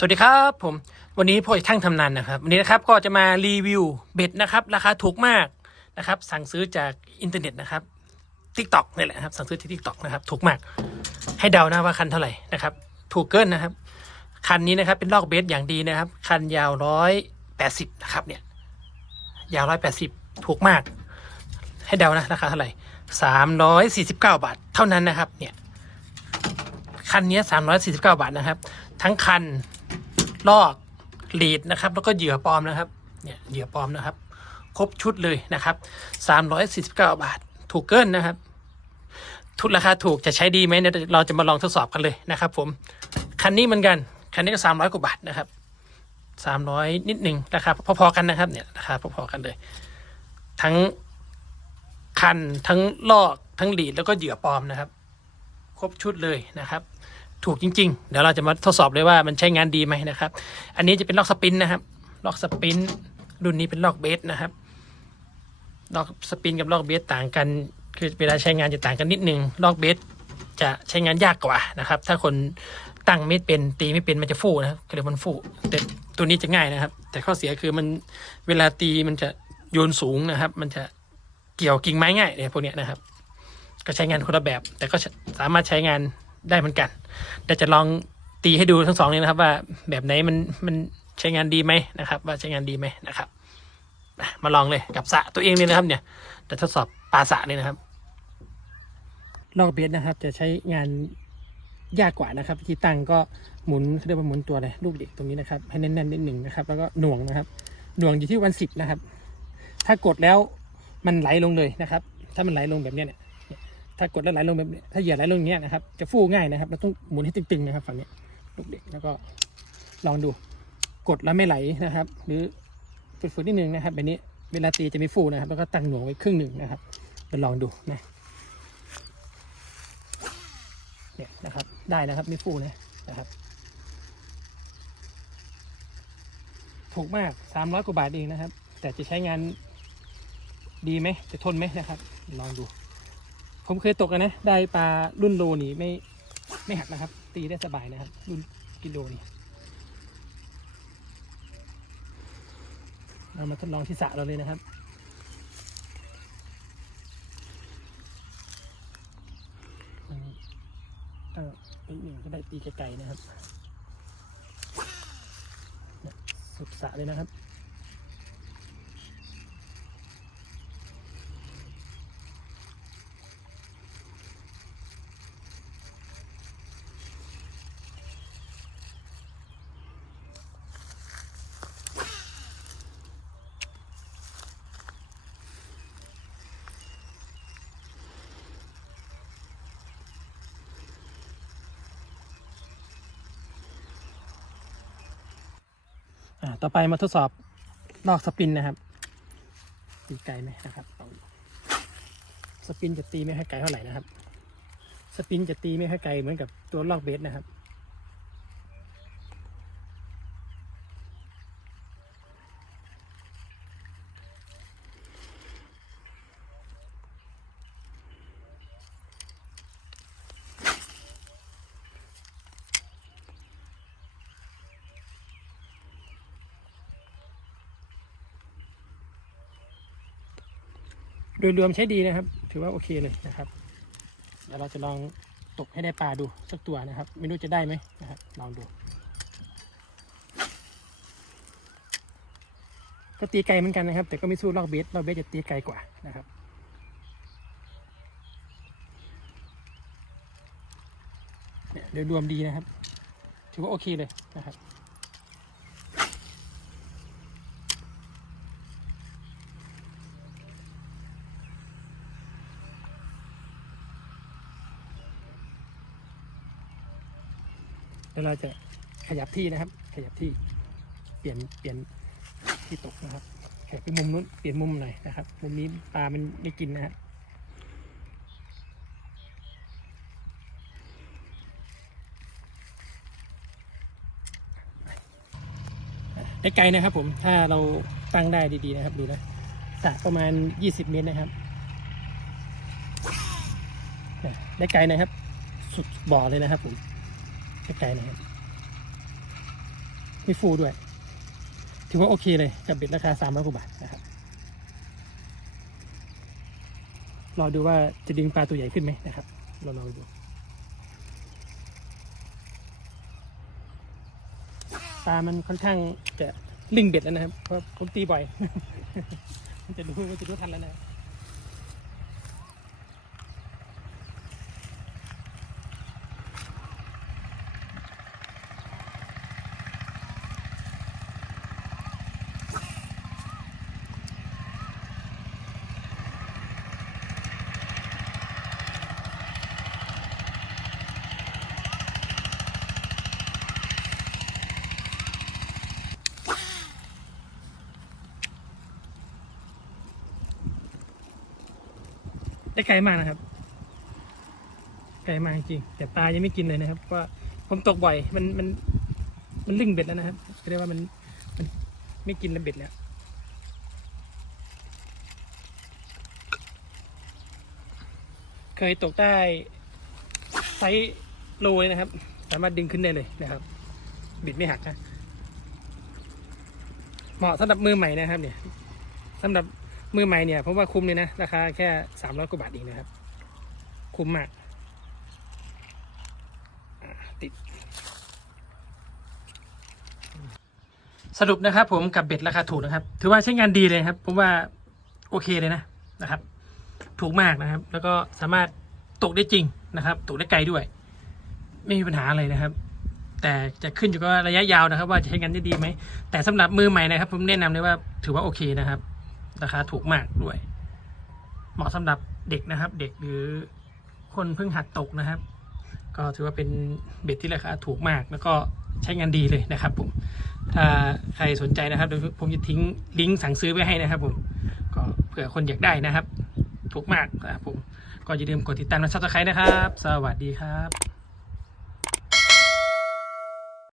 สวัสดีครับผมวันนี้พ่ออีกทั้งทำนานนะครับ วันนี้นะครับก็จะมารีวิวเบ็ดนะครับ ราคาถูกมากนะครับ สั่งซื้อจากอินเทอร์เน็ตนะครับทิกตอกนี่แหละครับสั่งซื้อที่ทิกตอกนะครับถูกมาก ให้เดานะว่าคันเท่าไหร่นะครับ ถูกเกินนะครับ คันนี้นะครับเป็นลอกเบสอย่างดีนะครับ คันยาวร้อยแปดสิบนะครับเนี่ยยาวร้อยแปดสิบถูกมาก ให้เดานะราคาเท่าไหร่สามร้อยสี่สิบเก้าบาทเท่านั้นนะครับเนี่ยคันนี้สามร้อยสี่สิบเก้าบาทนะครับ ทั้งคัน ลอกลีดนะครับ แล้วก็เหยื่อปลอมนะครับ เนี่ยเหยื่อปลอมนะครับ ครบชุดเลยนะครับสามร้อยสี่สิบเก้าบาท ถูกเกินนะครับ ทุกราคาถูกจะใช้ดีไหมเนี่ยเราจะมาลองทดสอบกันเลยนะครับ ผม คันนี้เหมือนกัน คันนี้ก็สามร้อยกว่าบาทนะครับสามร้อยนิดหนึ่งราคาพอๆกันนะครับเนี่ยราคาพอๆกันเลย ทั้งคันทั้งลอกทั้งหลีดแล้วก็เหยื่อปลอมนะครับ ครบชุดเลยนะครับ ถูกจริง ๆ เดี๋ยวเราจะมาทดสอบเลยว่ามันใช้งานดีไหมนะครับ อันนี้จะเป็นล็อกสปินนะครับ ล็อกสปินรุ่นนี้เป็นล็อกเบสนะครับ ล็อกสปินกับล็อกเบสต่างกัน คือเวลาใช้งานจะต่างกันนิดนึง ล็อกเบสจะใช้งานยากกว่านะครับ ถ้าคนตั้งไม่เป็นตีไม่เป็นมันจะฟูนะครับก็เลยมันฟูแต่ตัวนี้จะง่ายนะครับ แต่ข้อเสียคือมันเวลาตีมันจะโยนสูงนะครับ มันจะเกี่ยวกิ่งไม้ง่ายเนี่ยพวกเนี้ยนะครับ ก็ใช้งานคนละแบบ แต่ก็สามารถใช้งาน ได้เหมือนกันเดี๋ยวจะลองตีให้ดูทั้งสองนี้นะครับว่าแบบไหนมันมันใช้งานดีไหมนะครับ ว่าใช้งานดีไหมนะครับมาลองเลยกับสะตัวเองเลยนะครับ เนี่ยจะทดสอบปลาสะนี่นะครับลอกเบสนะครับ จะใช้งานยากกว่านะครับที่ตั้งก็หมุนเขาเรียกว่าหมุนตัวเลยลูกเด็กตรงนี้นะครับให้แน่นๆนิดหนึ่งนะครับ แล้วก็หน่วงนะครับ หน่วงอยู่ที่วันสิบนะครับ ถ้ากดแล้วมันไหลลงเลยนะครับ ถ้ามันไหลลงแบบนี้เนี่ย ถ้ากดแล้วไหลลงแบบนี้ถ้าเหยียดไหลลงอย่างเงี้ยนะครับ จะฟูง่ายนะครับเราต้องหมุนให้ตึงๆนะครับฝั่งนี้ลูกเด็กแล้วก็ลองดูกดแล้วไม่ไหลนะครับ หรือฝืดๆนิดนึงนะครับแบบนี้เวลาตีจะไม่ฟูนะครับ แล้วก็ตั้งหน่วงไว้ครึ่งหนึ่งนะครับไปลองดูนะเนี่ยนะครับได้นะครับไม่ฟูนะนะครับ ถูกมากสามร้อยกว่าบาทเองนะครับ แต่จะใช้งานดีไหมจะทนไหมนะครับ ลองดู ผมเคยตกกันนะ ได้ปลารุ่นโลนี่ไม่ไม่หักนะครับ ตีได้สบายนะครับ รุ่นกิโลนี่เรามาทดลองที่สระเราเลยนะครับอันนี้เอออีกหนึ่งก็ได้ตีไกลๆนะครับเนี่ยสุดสระเลยนะครับ ต่อไปมาทดสอบลอกสปินนะครับ ตีไกลไหมนะครับ สปินจะตีไม่ค่อยไกลเท่าไหร่นะครับ สปินจะตีไม่ค่อยไกลเหมือนกับตัวลอกเบสนะครับ โดยรวมใช้ดีนะครับ ถือว่าโอเคเลยนะครับ เดี๋ยวเราจะลองตกให้ได้ปลาดูสักตัวนะครับ ไม่รู้จะได้ไหมนะครับลองดู ก็ตีไกลเหมือนกันนะครับ แต่ก็ไม่สู้ลอกเบสลอกเบสจะตีไกลกว่านะครับเนี่ยโดยรวมดีนะครับ ถือว่าโอเคเลยนะครับ เดี๋ยวเราจะขยับที่นะครับ ขยับที่ เปลี่ยนเปลี่ยนที่ตกนะครับขยับไปมุมนู้นเปลี่ยนมุมหน่อยนะครับมุมนี้ปลามันไม่กินนะฮะได้ไกลนะครับผมถ้าเราตั้งได้ดีๆนะครับดูนะสระประมาณ 20 เมตรนะครับได้ไกลนะครับ สุดบ่อเลยนะครับผม ไกลนะครับมีฟูด้วย ถือว่าโอเคเลยกับเบ็ดราคาสามร้อยกว่าบาทนะครับรอดูว่าจะดึงปลาตัวใหญ่ขึ้นไหมนะครับเราลองดูปลามันค่อนข้างจะลิงเบ็ดแล้วนะครับเพราะผมตีบ่อย มันจะรู้มันจะรู้ทันแล้วนะ ได้ไกลมากนะครับ ไกลมากจริงแต่ปลายังไม่กินเลยนะครับว่าผมตกบ่อยมันมัน มันลิงเบ็ดแล้วนะครับเรียกว่ามันมันไม่กินแล้วเบ็ดแล้วเคยตกได้ไซส์โลเลยนะครับ สามารถดึงขึ้นได้เลยนะครับ บิดไม่หักนะเหมาะสำหรับมือใหม่นะครับ เนี่ยสำหรับ มือใหม่เนี่ยผมว่าคุ้มเลยนะราคาแค่สามร้อยกว่าบาทเองนะครับ คุ้มมากติด สรุปนะครับ ผมกับเบ็ดราคาถูกนะครับ ถือว่าใช้งานดีเลยครับผมว่าโอเคเลยนะนะครับ ถูกมากนะครับ แล้วก็สามารถตกได้จริงนะครับ ตกได้ไกลด้วย ไม่มีปัญหาอะไรนะครับ แต่จะขึ้นอยู่กับระยะยาวนะครับ ว่าจะใช้งานได้ดีไหมแต่สำหรับมือใหม่นะครับ ผมแนะนำเลยว่าถือว่าโอเคนะครับ ราคาถูกมากด้วย เหมาะสำหรับเด็กนะครับ เด็กหรือคนเพิ่งหัดตกนะครับ ก็ถือว่าเป็นเบ็ดที่ราคาถูกมาก แล้วก็ใช้งานดีเลยนะครับผมถ้าใครสนใจนะครับผมจะทิ้งลิงก์สั่งซื้อไว้ให้นะครับผมก็เผื่อคนอยากได้นะครับ ถูกมากนะครับผมก็อย่าลืมกดติดตามและซับสไครต์นะครับ สวัสดีครับ